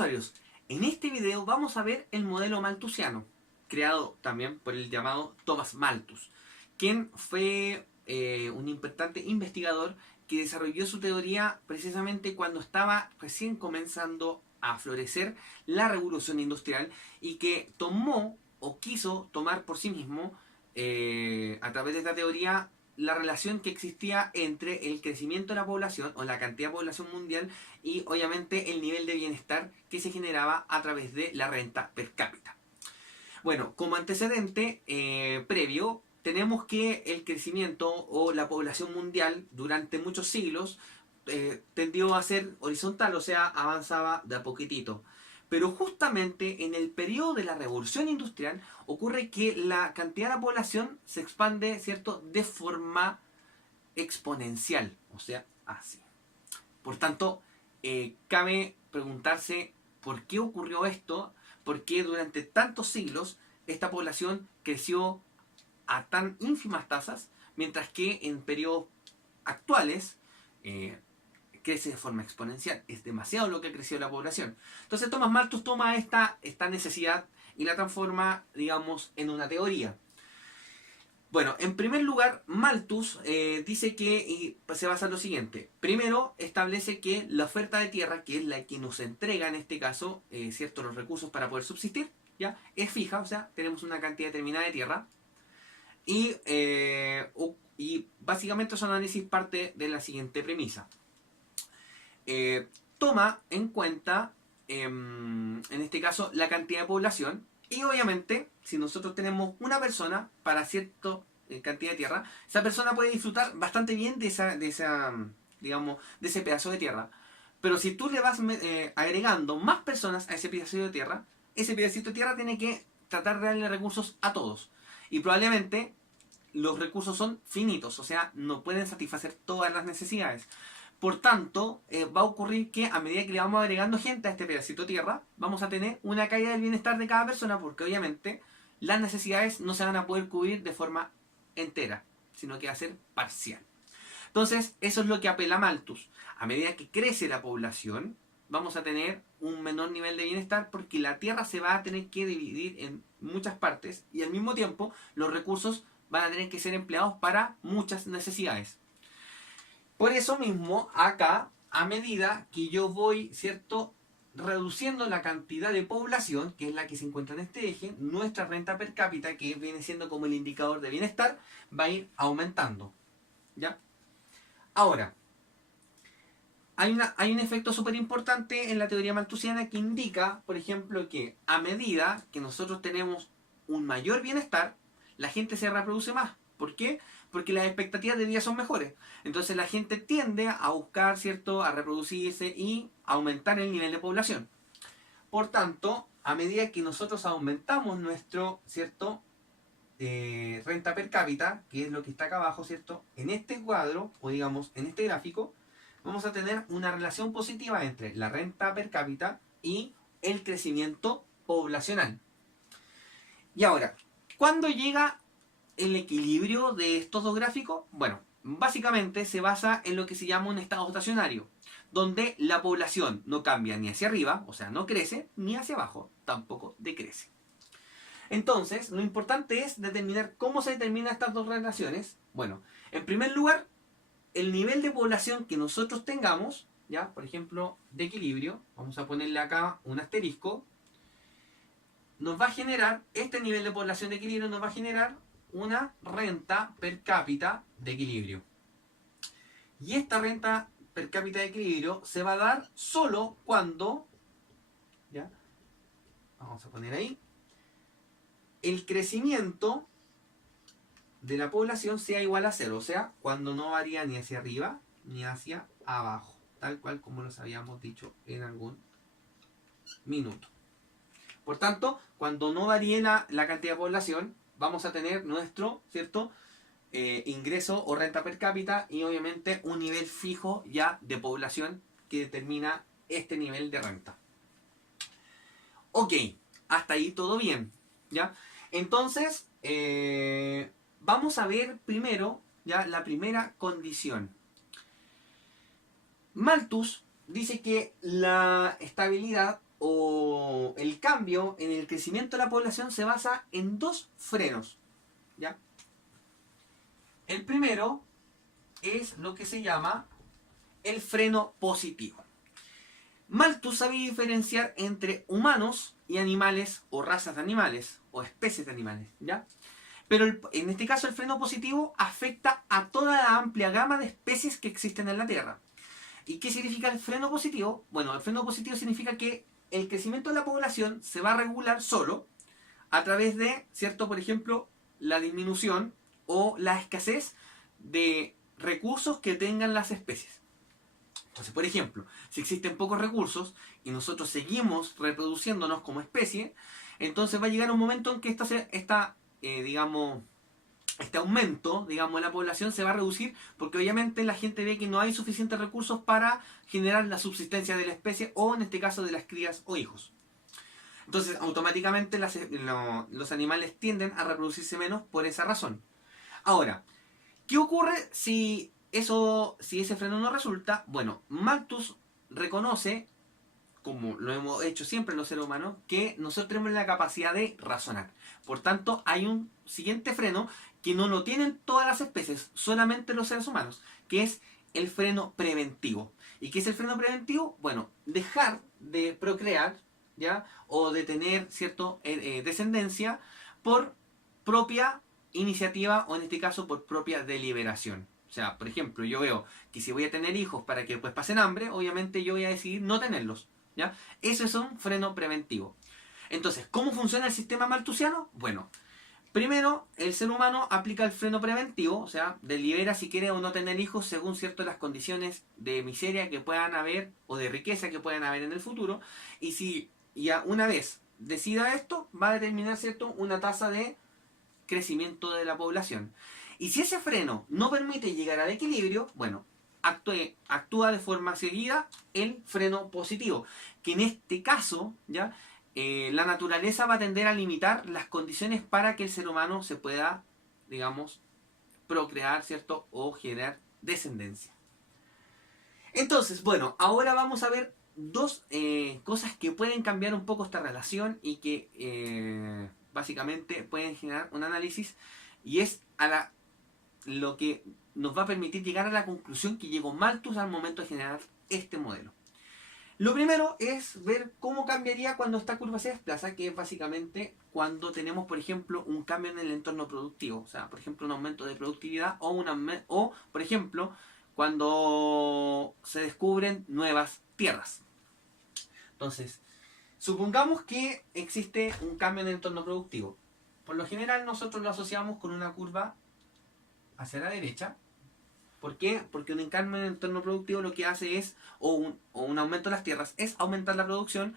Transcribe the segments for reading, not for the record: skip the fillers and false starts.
usuarios, en este video vamos a ver el modelo malthusiano, creado también por el llamado Thomas Malthus, quien fue un importante investigador que desarrolló su teoría precisamente cuando estaba recién comenzando a florecer la revolución industrial y que tomó o quiso tomar por sí mismo a través de esta teoría la relación que existía entre el crecimiento de la población o la cantidad de población mundial y obviamente el nivel de bienestar que se generaba a través de la renta per cápita. Bueno, como antecedente previo, tenemos que el crecimiento o la población mundial durante muchos siglos tendió a ser horizontal, o sea, avanzaba de a poquitito. Pero justamente en el periodo de la revolución industrial ocurre que la cantidad de la población se expande, ¿cierto?, de forma exponencial, o sea, así. Por tanto, cabe preguntarse por qué ocurrió esto, por qué durante tantos siglos esta población creció a tan ínfimas tasas, mientras que en periodos actuales crece de forma exponencial. Es demasiado lo que ha crecido la población. Entonces Thomas Malthus toma esta necesidad y la transforma, digamos, en una teoría. Bueno, en primer lugar, Malthus dice que se basa en lo siguiente. Primero, establece que la oferta de tierra, que es la que nos entrega en este caso, ¿cierto?, los recursos para poder subsistir, ¿ya?, es fija, o sea, tenemos una cantidad determinada de tierra. Y básicamente su análisis parte de la siguiente premisa. Toma en cuenta, en este caso, la cantidad de población. Y obviamente, si nosotros tenemos una persona para cierta cantidad de tierra, esa persona puede disfrutar bastante bien de ese pedazo de tierra. Pero si tú le vas agregando más personas a ese pedacito de tierra, ese pedacito de tierra tiene que tratar de darle recursos a todos. Y probablemente los recursos son finitos, o sea, no pueden satisfacer todas las necesidades. Por tanto, va a ocurrir que a medida que le vamos agregando gente a este pedacito de tierra, vamos a tener una caída del bienestar de cada persona, porque obviamente las necesidades no se van a poder cubrir de forma entera, sino que va a ser parcial. Entonces, eso es lo que apela Malthus. A medida que crece la población, vamos a tener un menor nivel de bienestar porque la tierra se va a tener que dividir en muchas partes y al mismo tiempo los recursos van a tener que ser empleados para muchas necesidades. Por eso mismo, acá, a medida que yo voy, ¿cierto?, reduciendo la cantidad de población, que es la que se encuentra en este eje, nuestra renta per cápita, que viene siendo como el indicador de bienestar, va a ir aumentando. ¿Ya? Ahora, hay un efecto súper importante en la teoría malthusiana que indica, por ejemplo, que a medida que nosotros tenemos un mayor bienestar, la gente se reproduce más. ¿Por qué? Porque las expectativas de vida son mejores. Entonces la gente tiende a buscar, ¿cierto?, a reproducirse y aumentar el nivel de población. Por tanto, a medida que nosotros aumentamos nuestro, ¿cierto?, renta per cápita, que es lo que está acá abajo, ¿cierto?, en este cuadro, o digamos, en este gráfico, vamos a tener una relación positiva entre la renta per cápita y el crecimiento poblacional. Y ahora, ¿cuándo llega el equilibrio de estos dos gráficos? Bueno, básicamente se basa en lo que se llama un estado estacionario, donde la población no cambia ni hacia arriba, o sea, no crece, ni hacia abajo, tampoco decrece. Entonces, lo importante es determinar cómo se determinan estas dos relaciones. Bueno, en primer lugar, el nivel de población que nosotros tengamos, ya, por ejemplo, de equilibrio, vamos a ponerle acá un asterisco, nos va a generar, este nivel de población de equilibrio nos va a generar una renta per cápita de equilibrio. Y esta renta per cápita de equilibrio se va a dar solo cuando, ¿ya?, vamos a poner ahí, el crecimiento de la población sea igual a 0, o sea, cuando no varía ni hacia arriba ni hacia abajo, tal cual como los habíamos dicho en algún minuto. Por tanto, cuando no varíe la cantidad de población, vamos a tener nuestro, ¿cierto?, ingreso o renta per cápita y obviamente un nivel fijo ya de población que determina este nivel de renta. Ok, hasta ahí todo bien, ¿ya? Entonces, vamos a ver primero ya la primera condición. Malthus dice que la estabilidad o el cambio en el crecimiento de la población se basa en dos frenos, ¿ya? El primero es lo que se llama el freno positivo. Malthus sabía diferenciar entre humanos y animales o razas de animales o especies de animales, ¿ya? Pero en este caso el freno positivo afecta a toda la amplia gama de especies que existen en la Tierra. ¿Y qué significa el freno positivo? Bueno, el freno positivo significa que el crecimiento de la población se va a regular solo a través de, ¿cierto? Por ejemplo, la disminución o la escasez de recursos que tengan las especies. Entonces, por ejemplo, si existen pocos recursos y nosotros seguimos reproduciéndonos como especie, entonces va a llegar un momento en que digamos, este aumento, digamos, de la población se va a reducir porque obviamente la gente ve que no hay suficientes recursos para generar la subsistencia de la especie o en este caso de las crías o hijos. Entonces automáticamente los animales tienden a reproducirse menos por esa razón. Ahora, ¿qué ocurre si ese freno no resulta? Bueno, Malthus reconoce, como lo hemos hecho siempre los seres humanos, que nosotros tenemos la capacidad de razonar. Por tanto, hay un siguiente freno que no lo tienen todas las especies, solamente los seres humanos, que es el freno preventivo. ¿Y qué es el freno preventivo? Bueno, dejar de procrear, ¿ya? O de tener, ¿cierto?, descendencia por propia iniciativa o en este caso por propia deliberación. O sea, por ejemplo, yo veo que si voy a tener hijos para que después pasen hambre, obviamente yo voy a decidir no tenerlos, ¿ya? Eso es un freno preventivo. Entonces, ¿cómo funciona el sistema malthusiano? Bueno, primero, el ser humano aplica el freno preventivo, o sea, delibera si quiere o no tener hijos según cierto las condiciones de miseria que puedan haber o de riqueza que puedan haber en el futuro. Y si ya una vez decida esto, va a determinar, ¿cierto?, una tasa de crecimiento de la población. Y si ese freno no permite llegar al equilibrio, bueno, actúa de forma seguida el freno positivo, que en este caso, ¿ya? La naturaleza va a tender a limitar las condiciones para que el ser humano se pueda, digamos, procrear, ¿cierto? O generar descendencia. Entonces, bueno, ahora vamos a ver dos cosas que pueden cambiar un poco esta relación y que básicamente pueden generar un análisis y es lo que nos va a permitir llegar a la conclusión que llegó Malthus al momento de generar este modelo. Lo primero es ver cómo cambiaría cuando esta curva se desplaza, que es básicamente cuando tenemos, por ejemplo, un cambio en el entorno productivo. O sea, por ejemplo, un aumento de productividad o por ejemplo, cuando se descubren nuevas tierras. Entonces, supongamos que existe un cambio en el entorno productivo. Por lo general nosotros lo asociamos con una curva hacia la derecha. ¿Por qué? Porque un cambio en el entorno productivo lo que hace es, o un aumento de las tierras, es aumentar la producción,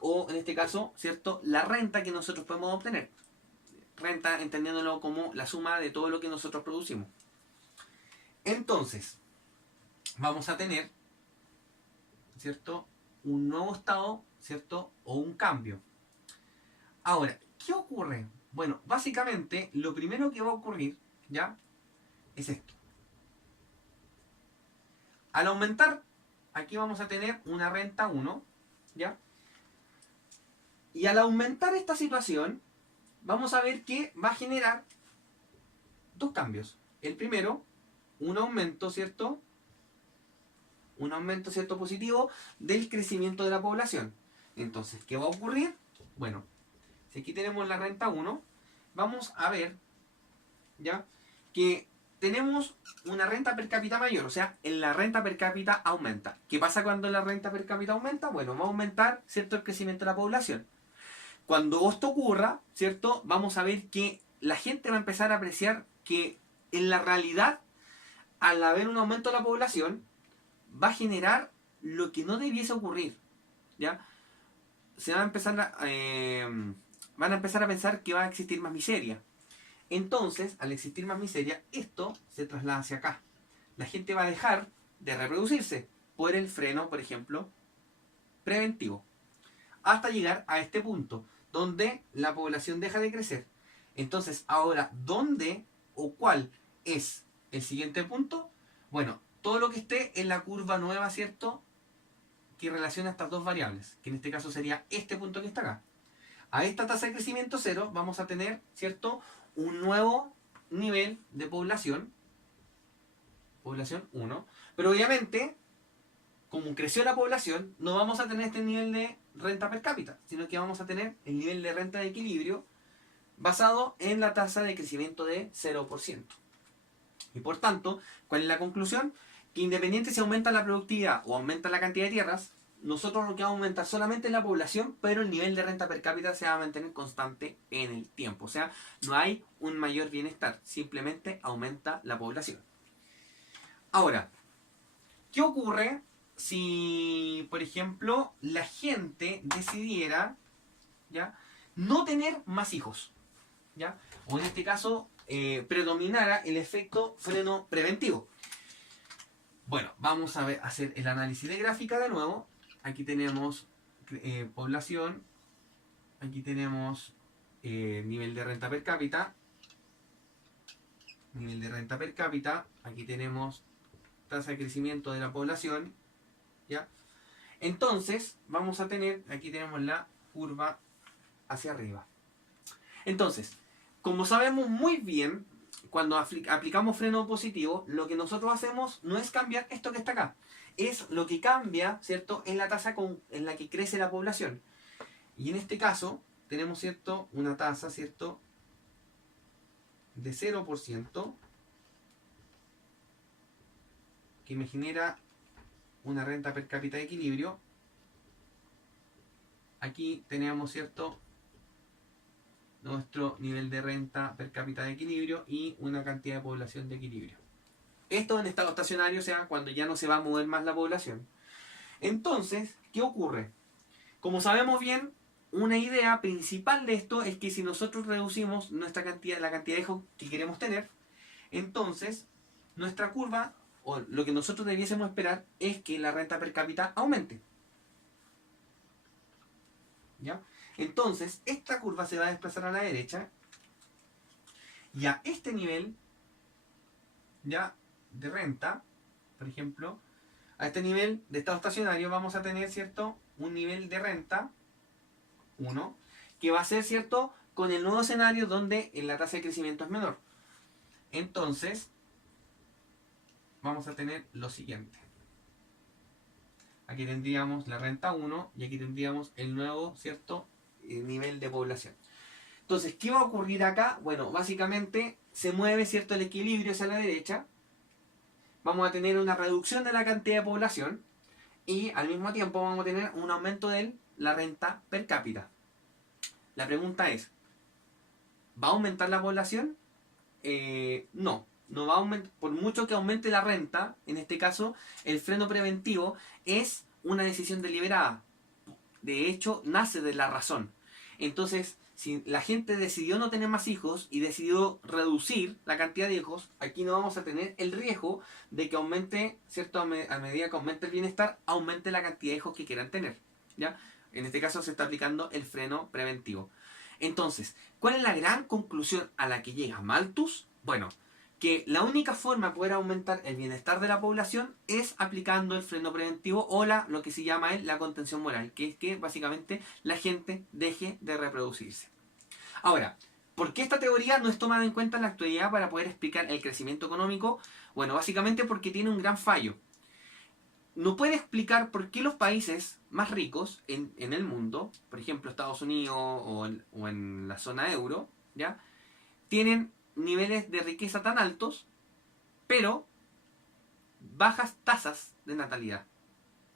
o en este caso, ¿cierto?, la renta que nosotros podemos obtener. Renta entendiéndolo como la suma de todo lo que nosotros producimos. Entonces, vamos a tener, ¿cierto?, un nuevo estado, ¿cierto?, o un cambio. Ahora, ¿qué ocurre? Bueno, básicamente, lo primero que va a ocurrir, ¿ya?, es esto. Al aumentar, aquí vamos a tener una renta 1, ¿ya? Y al aumentar esta situación, vamos a ver que va a generar dos cambios. El primero, un aumento, ¿cierto? Un aumento, ¿cierto?, positivo del crecimiento de la población. Entonces, ¿qué va a ocurrir? Bueno, si aquí tenemos la renta 1, vamos a ver, ¿ya?, que tenemos una renta per cápita mayor, o sea, la renta per cápita aumenta. ¿Qué pasa cuando la renta per cápita aumenta? Bueno, va a aumentar, ¿cierto?, el crecimiento de la población. Cuando esto ocurra, ¿cierto?, vamos a ver que la gente va a empezar a apreciar que en la realidad, al haber un aumento de la población, va a generar lo que no debiese ocurrir, ¿ya? Se va a empezar van a empezar a pensar que va a existir más miseria. Entonces, al existir más miseria, esto se traslada hacia acá. La gente va a dejar de reproducirse por el freno, por ejemplo, preventivo. Hasta llegar a este punto, donde la población deja de crecer. Entonces, ahora, ¿dónde o cuál es el siguiente punto? Bueno, todo lo que esté en la curva nueva, ¿cierto?, que relaciona estas dos variables, que en este caso sería este punto que está acá. A esta tasa de crecimiento cero vamos a tener, ¿cierto?, un nuevo nivel de población 1, pero obviamente, como creció la población, no vamos a tener este nivel de renta per cápita, sino que vamos a tener el nivel de renta de equilibrio basado en la tasa de crecimiento de 0%. Y por tanto, ¿cuál es la conclusión? Que independiente si aumenta la productividad o aumenta la cantidad de tierras, nosotros lo que vamos a aumentar solamente es la población, pero el nivel de renta per cápita se va a mantener constante en el tiempo. O sea, no hay un mayor bienestar, simplemente aumenta la población. Ahora, ¿qué ocurre si, por ejemplo, la gente decidiera, ¿ya?, no tener más hijos? ¿Ya? O en este caso, predominara el efecto freno preventivo. Bueno, vamos a hacer el análisis de gráfica de nuevo. Aquí tenemos población, aquí tenemos nivel de renta per cápita, aquí tenemos tasa de crecimiento de la población, ¿ya? Entonces, vamos a tener, aquí tenemos la curva hacia arriba. Entonces, como sabemos muy bien, cuando aplicamos freno positivo, lo que nosotros hacemos no es cambiar esto que está acá. Es lo que cambia, ¿cierto?, en la tasa en la que crece la población. Y en este caso, tenemos, ¿cierto?, una tasa, ¿cierto?, de 0%, que me genera una renta per cápita de equilibrio. Aquí tenemos, ¿cierto?, nuestro nivel de renta per cápita de equilibrio y una cantidad de población de equilibrio. Esto en estado estacionario, o sea, cuando ya no se va a mover más la población. Entonces, ¿qué ocurre? Como sabemos bien, una idea principal de esto es que si nosotros reducimos la cantidad de hijos que queremos tener, entonces nuestra curva, o lo que nosotros debiésemos esperar, es que la renta per cápita aumente. ¿Ya? Entonces, esta curva se va a desplazar a la derecha y a este nivel ya de renta, por ejemplo, a este nivel de estado estacionario vamos a tener, ¿cierto?, un nivel de renta 1, que va a ser, ¿cierto?, con el nuevo escenario donde la tasa de crecimiento es menor. Entonces, vamos a tener lo siguiente. Aquí tendríamos la renta 1 y aquí tendríamos el nuevo, ¿cierto?, nivel de población. Entonces, ¿qué va a ocurrir acá? Bueno, básicamente se mueve, ¿cierto?, el equilibrio hacia la derecha. Vamos a tener una reducción de la cantidad de población y al mismo tiempo vamos a tener un aumento de la renta per cápita. La pregunta es, ¿va a aumentar la población? No va a aumentar. Por mucho que aumente la renta, en este caso, el freno preventivo es una decisión deliberada. De hecho, nace de la razón. Entonces, si la gente decidió no tener más hijos y decidió reducir la cantidad de hijos, aquí no vamos a tener el riesgo de que aumente, ¿cierto?, a medida que aumente el bienestar, aumente la cantidad de hijos que quieran tener, ¿ya? En este caso se está aplicando el freno preventivo. Entonces, ¿cuál es la gran conclusión a la que llega Malthus? Bueno, que la única forma de poder aumentar el bienestar de la población es aplicando el freno preventivo o lo que se llama la contención moral, que es que básicamente la gente deje de reproducirse. Ahora, ¿por qué esta teoría no es tomada en cuenta en la actualidad para poder explicar el crecimiento económico? Bueno, básicamente porque tiene un gran fallo. No puede explicar por qué los países más ricos en el mundo, por ejemplo Estados Unidos o en la zona euro, ¿ya?, tienen niveles de riqueza tan altos, pero bajas tasas de natalidad.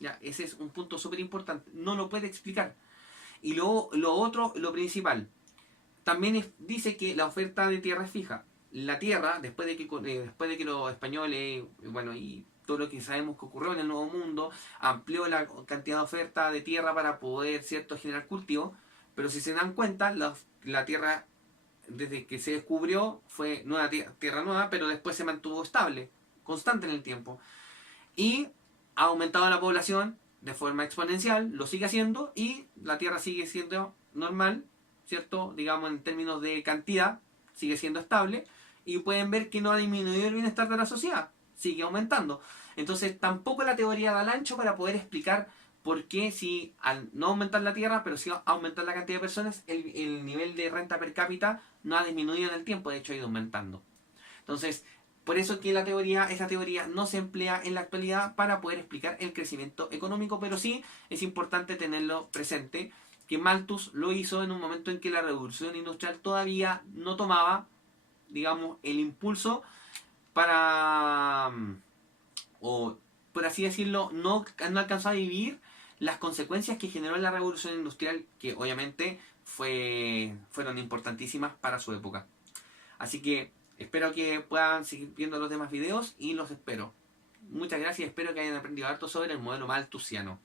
¿Ya? Ese es un punto súper importante. No lo puede explicar. Y lo otro, lo principal, también dice que la oferta de tierra es fija. La tierra, después de que los españoles, bueno, y todo lo que sabemos que ocurrió en el Nuevo Mundo, amplió la cantidad de oferta de tierra para poder, ¿cierto?, generar cultivo, pero si se dan cuenta, la tierra, desde que se descubrió, fue tierra nueva, pero después se mantuvo estable, constante en el tiempo. Y ha aumentado la población de forma exponencial, lo sigue haciendo, y la tierra sigue siendo normal, ¿cierto? Digamos, en términos de cantidad, sigue siendo estable, y pueden ver que no ha disminuido el bienestar de la sociedad, sigue aumentando. Entonces, tampoco la teoría da el ancho para poder explicar porque si al no aumentar la tierra, pero sí aumentar la cantidad de personas, el nivel de renta per cápita no ha disminuido en el tiempo, de hecho ha ido aumentando. Entonces, por eso que esa teoría no se emplea en la actualidad para poder explicar el crecimiento económico, pero sí es importante tenerlo presente, que Malthus lo hizo en un momento en que la revolución industrial todavía no tomaba, digamos, el impulso para, o por así decirlo, no alcanzó a vivir las consecuencias que generó la revolución industrial, que obviamente fueron importantísimas para su época. Así que espero que puedan seguir viendo los demás videos y los espero. Muchas gracias, espero que hayan aprendido harto sobre el modelo malthusiano.